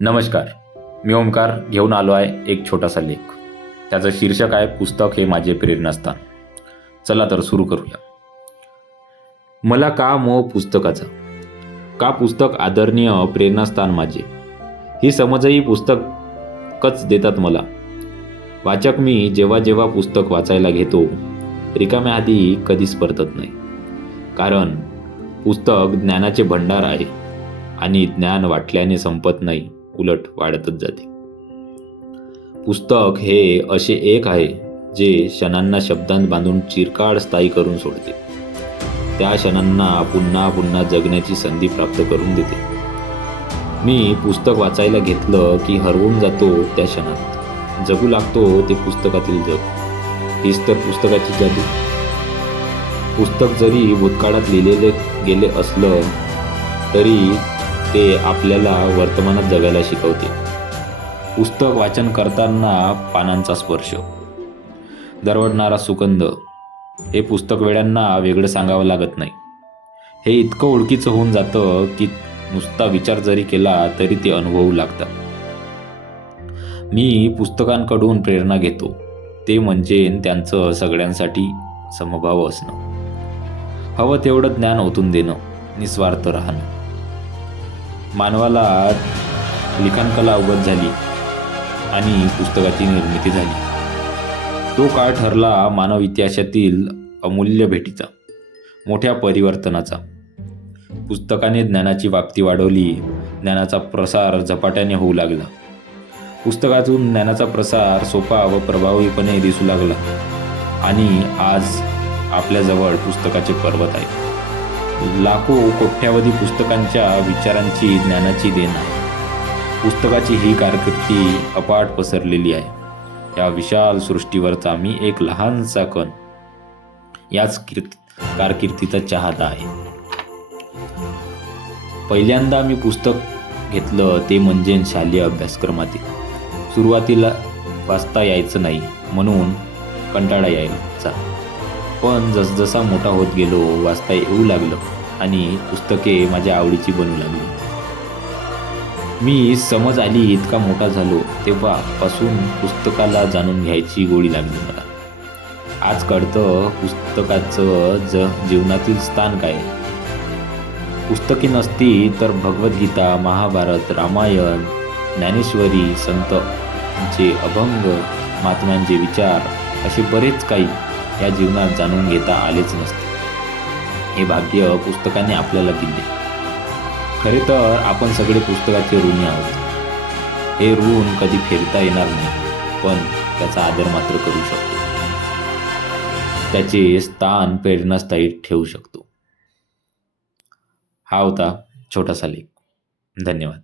नमस्कार. मी ओमकार घेऊन आलो आहे एक छोटासा लेख. त्याचं शीर्षक आहे पुस्तक हे माझे प्रेरणास्थान. चला तर सुरू करूया. मला का मोह पुस्तकाचा, का पुस्तक आदरणीय प्रेरणास्थान माझे, ही समजही पुस्तकच देतात मला. वाचक मी जेव्हा जेव्हा पुस्तक वाचायला घेतो रिकाम्या हाती कधीच परतत नाही. कारण पुस्तक ज्ञानाचे भंडार आहे आणि ज्ञान वाटल्याने संपत नाही, उलट वाढतच जाते. पुस्तक हे असे एक आहे जे क्षणांना शब्दांत बांधून चिरकाळ स्थायी करून सोडते. त्या क्षणांना पुन्हा पुन्हा जगण्याची संधी प्राप्त करून देते. मी पुस्तक वाचायला घेतलं की हरवून जातो त्या क्षणात, जगू लागतो ते पुस्तकातील जग. हीच तर पुस्तकाची जादू. पुस्तक जरी भूतकाळात लिहिलेले गेले असलं तरी ते आपल्याला वर्तमानात जगायला शिकवते. पुस्तक वाचन करताना पानांचा स्पर्श, दरवळणारा सुगंध, हे पुस्तक वेड्यांना वेगळं सांगावं लागत नाही. हे इतकं ओळखीचं होऊन जातं की नुसता विचार जरी केला तरी ते अनुभवू लागतात. मी पुस्तकांकडून प्रेरणा घेतो ते म्हणजे त्यांचं सगळ्यांसाठी समभाव असणं, हवं तेवढं ज्ञान ओतून देणं, निस्वार्थ राहणं. मानवाला लिखाणकला अवगत झाली आणि पुस्तकाची निर्मिती झाली. तो काळ ठरला मानव इतिहासातील अमूल्य भेटीचा, मोठ्या परिवर्तनाचा. पुस्तकाने ज्ञानाची व्याप्ती वाढवली, ज्ञानाचा प्रसार झपाट्याने होऊ लागला. पुस्तकातून ज्ञानाचा प्रसार सोपा व प्रभावीपणे दिसू लागला आणि आज आपल्याजवळ पुस्तकाचे पर्वत आहे. लाखो कोट्यावधी पुस्तकांच्या विचारांची, ज्ञानाची देण आहे. पुस्तकाची ही कारकिर्दी अफाट पसरलेली आहे. या विशाल सृष्टीवरचा मी एक लहानसा कण याच कारकिर्दीचा चाहता आहे. पहिल्यांदा मी पुस्तक घेतलं ते म्हणजे शालेय अभ्यासक्रमातील. सुरुवातीला वाचता यायचं नाही म्हणून कंटाळा यायचा, पण जसजसा मोठा होत गेलो वाचता येऊ लागलं आणि पुस्तके माझ्या आवडीची बनू लागली. मी समज आली इतका मोठा झालो तेव्हापासून पुस्तकाला जाणून घ्यायची गोडी लागली मला. आज कळतं पुस्तकाचं जीवनातील स्थान काय. पुस्तके नसती तर भगवद्गीता, महाभारत, रामायण, ज्ञानेश्वरी, संतांचे अभंग, महात्म्यांचे विचार, असे बरेच काही या जीवनात जाणून घेता आलेच नसते. हे भाग्य पुस्तकाने आपल्याला दिले. खरे तर आपण सगळे पुस्तकाचे ऋणी आहोत. हे ऋण कधी फेडता येणार नाही, पण त्याचा आदर मात्र करू शकतो. त्याचे स्थान प्रेरणास्थायी ठेवू शकतो. हा होता छोटासा लेख. धन्यवाद.